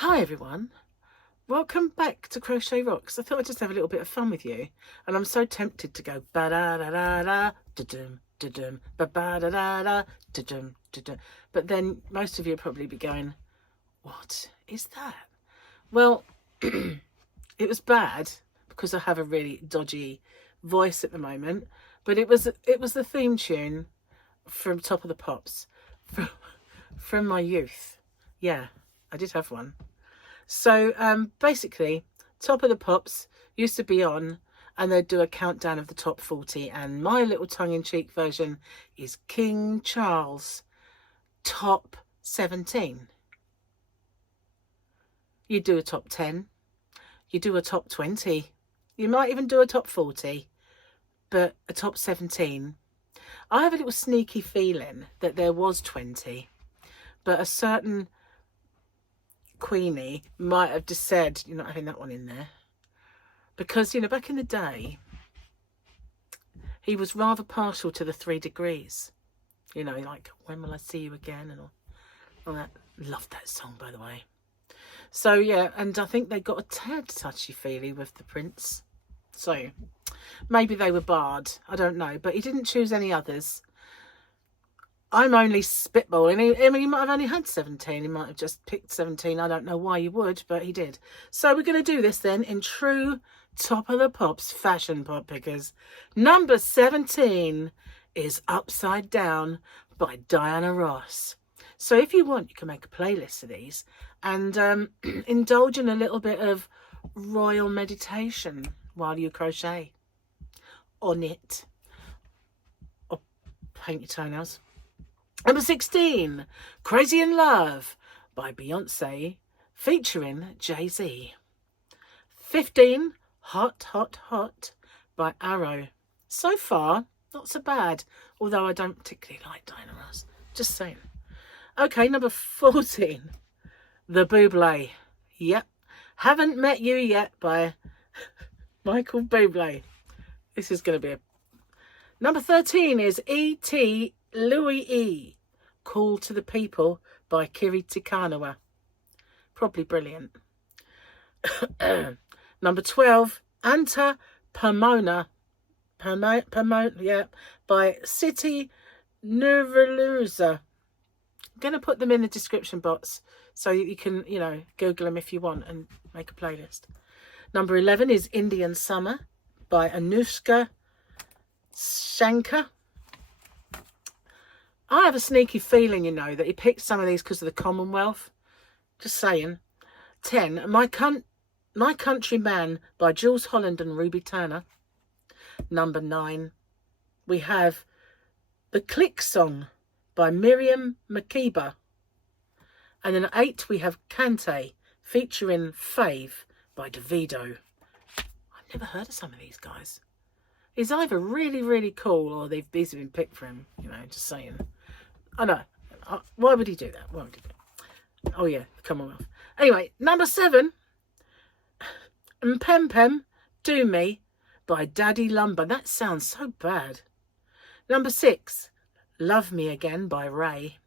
Hi everyone, welcome back to Crochet Rocks. I thought I'd just have a little bit of fun with you, and I'm so tempted to go ba da da da da da dum da dum ba ba da da da da dum da dum. But then most of you will probably be going, what is that? Well, it was bad because I have a really dodgy voice at the moment, but it was the theme tune from Top of the Pops from my youth. Yeah, I did have one. So basically, Top of the Pops used to be on, and they'd do a countdown of the top 40, and my little tongue-in-cheek version is King Charles top 17. You do a top 10, you do a top 20, you might even do a top 40, but a top 17. I have a little sneaky feeling that there was 20, but a certain Queenie might have just said, you're not having that one in there, because, you know, back in the day he was rather partial to the 3 degrees, you know, like When Will I See You Again and all that. Loved that song, by the way. So yeah, and I think they got a tad touchy-feely with the Prince, so maybe they were barred, I don't know, but he didn't choose any others. I'm only spitballing. I mean, he might have only had 17. He might have just picked 17. I don't know why you would, but he did. So we're going to do this then in true Top of the Pops fashion, pop pickers. Number 17 is Upside Down by Diana Ross. So if you want, you can make a playlist of these and indulge in a little bit of royal meditation while you crochet or knit or paint your toenails. Number 16, Crazy in Love by Beyoncé featuring Jay-Z. 15, Hot, Hot, Hot by Arrow. So far, not so bad, although I don't particularly like Diana Ross. Just saying. Okay, number 14, The Bublé. Yep, Haven't Met You Yet by Michael Bublé. This is going to be a... Number 13 is E.T. Louis E. Call to the People by Kiri Kanawa. Probably brilliant. Number 12, Anta Permana, yeah, by Siti, Nurhaliza. I'm going to put them in the description box so you can, you know, Google them if you want and make a playlist. Number 11 is Indian Summer by Anoushka, Shankar. I have a sneaky feeling, you know, that he picked some of these because of the Commonwealth. Just saying. 10, My Country Man by Jools, Holland and Ruby Turner. Number 9, we have The Click Song by Miriam Makeba. And then at 8, we have Kante featuring Fave by Davido. I've never heard of some of these guys. He's either really, really cool or they've been picked for him, you know, just saying. I know. Why would he do that? Why would he do that? Oh, yeah, the Commonwealth. Anyway, number 7, Mpempem, Do Me by Daddy Lumba. That sounds so bad. Number 6, Love Me Again by Raye.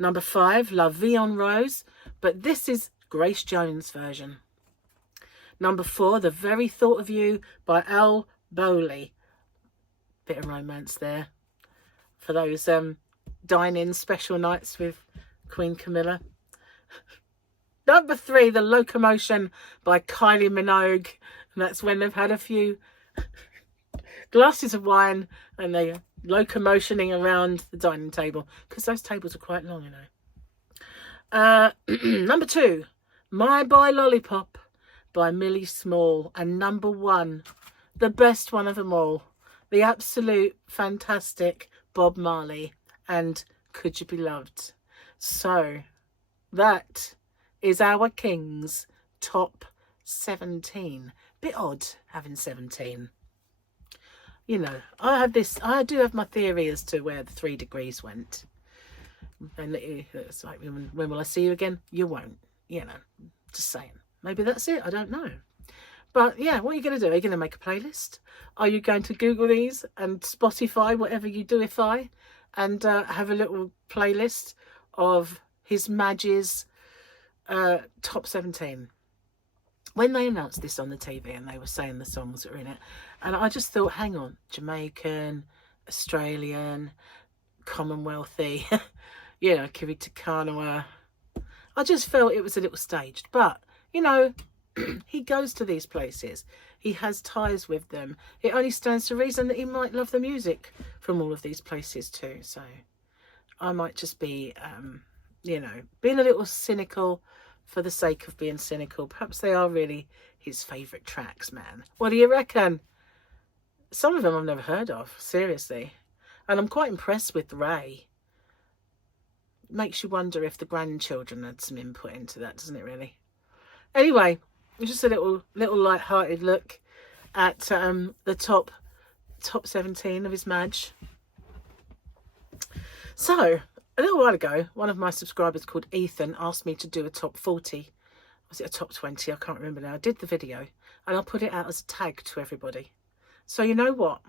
Number 5, La Vie en Rose, but this is Grace Jones' version. Number 4, The Very Thought of You by Al Bowley. Bit of romance there for those dine-in special nights with Queen Camilla. Number 3, The Loco-Motion by Kylie Minogue, and that's when they've had a few glasses of wine and they're locomotioning around the dining table, because those tables are quite long, you know. Number 2, My Boy Lollipop by Millie Small, and number 1, the best one of them all, the absolute fantastic Bob Marley and Could You Be Loved. So that is our King's top 17. Bit odd having 17. You know, I do have my theory as to where the 3 degrees went. And it's like, when will I see you again? You won't, you know, just saying. Maybe that's it, I don't know. But yeah, what are you going to do? Are you going to make a playlist? Are you going to Google these and Spotify, whatever you do, and have a little playlist of His Majesty's top 17. When they announced this on the TV and they were saying the songs that were in it, and I just thought, hang on, Jamaican, Australian, Commonwealthy, you know, Kiri to Kanawa. I just felt it was a little staged. But, you know, he goes to these places. He has ties with them. It only stands to reason that he might love the music from all of these places too. So I might just be, you know, being a little cynical for the sake of being cynical. Perhaps they are really his favourite tracks, man. What do you reckon? Some of them I've never heard of, seriously. And I'm quite impressed with Raye. Makes you wonder if the grandchildren had some input into that, doesn't it really? Anyway, just a little light-hearted look at the top 17 of his Madge. So, a little while ago, one of my subscribers called Ethan asked me to do a top 40. Was it a top 20? I can't remember now. I did the video and I'll put it out as a tag to everybody. So you know what?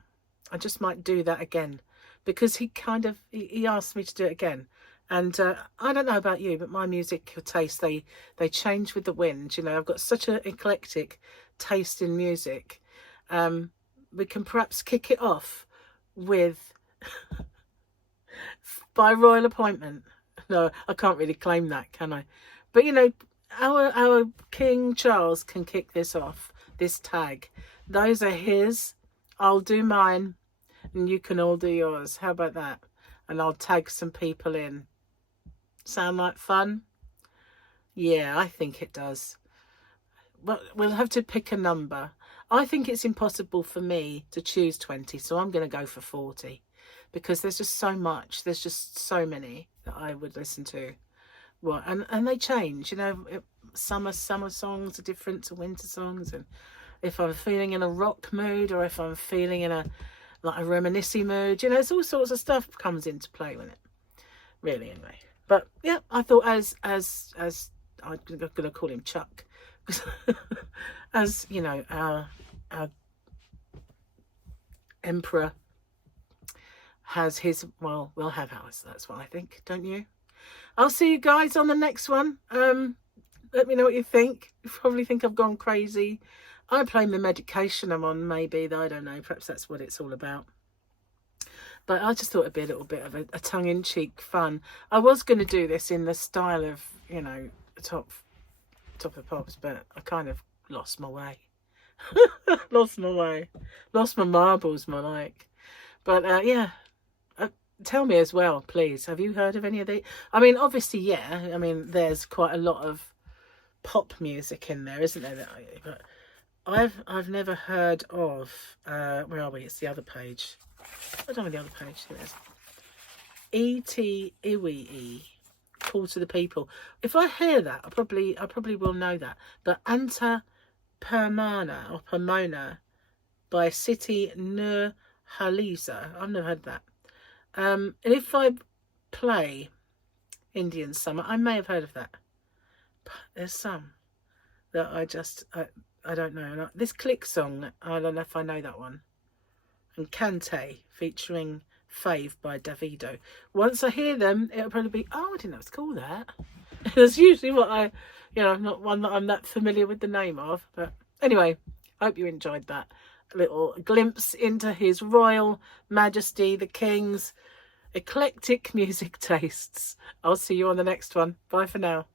I just might do that again because he asked me to do it again. And I don't know about you, but my music taste, they change with the wind. You know, I've got such an eclectic taste in music. We can perhaps kick it off with by royal appointment. No, I can't really claim that, can I? But, you know, our King Charles can kick this off, this tag. Those are his. I'll do mine and you can all do yours. How about that? And I'll tag some people in. Sound like fun? Yeah, I think it does. Well, we'll have to pick a number. I think it's impossible for me to choose 20, so I'm going to go for 40 because there's just so much. There's just so many that I would listen to. Well, and they change, you know. Summer songs are different to winter songs, and if I'm feeling in a rock mood or if I'm feeling in a reminiscing mood, you know, it's all sorts of stuff comes into play with it. Really, anyway. But yeah, I thought as I'm going to call him Chuck, as you know, our emperor has his, well, we'll have ours. That's what I think, don't you? I'll see you guys on the next one. Let me know what you think. You probably think I've gone crazy. I blame the medication I'm on, maybe. I don't know. Perhaps that's what it's all about. But I just thought it'd be a little bit of a tongue-in-cheek fun. I was going to do this in the style of, you know, top of pops, but I kind of lost my way. Lost my marbles, more like. But yeah, tell me as well, please. Have you heard of any of these? I mean, obviously, yeah. I mean, there's quite a lot of pop music in there, isn't there? But I've never heard of. Where are we? It's the other page. I don't know the other page. Here it is. E.T. Iwi, Call to the People. If I hear that, I probably will know that. But Anta Permana or Permona by Siti Nurhaliza. I've never heard that. And if I play Indian Summer, I may have heard of that. But there's some that I don't know. This Click song, I don't know if I know that one. And Kante featuring Fave by Davido. Once I hear them, it'll probably be, oh, I didn't know it's called that. That's usually what not one that I'm that familiar with the name of. But anyway, I hope you enjoyed that little glimpse into his Royal Majesty the King's eclectic music tastes. I'll see you on the next one. Bye for now.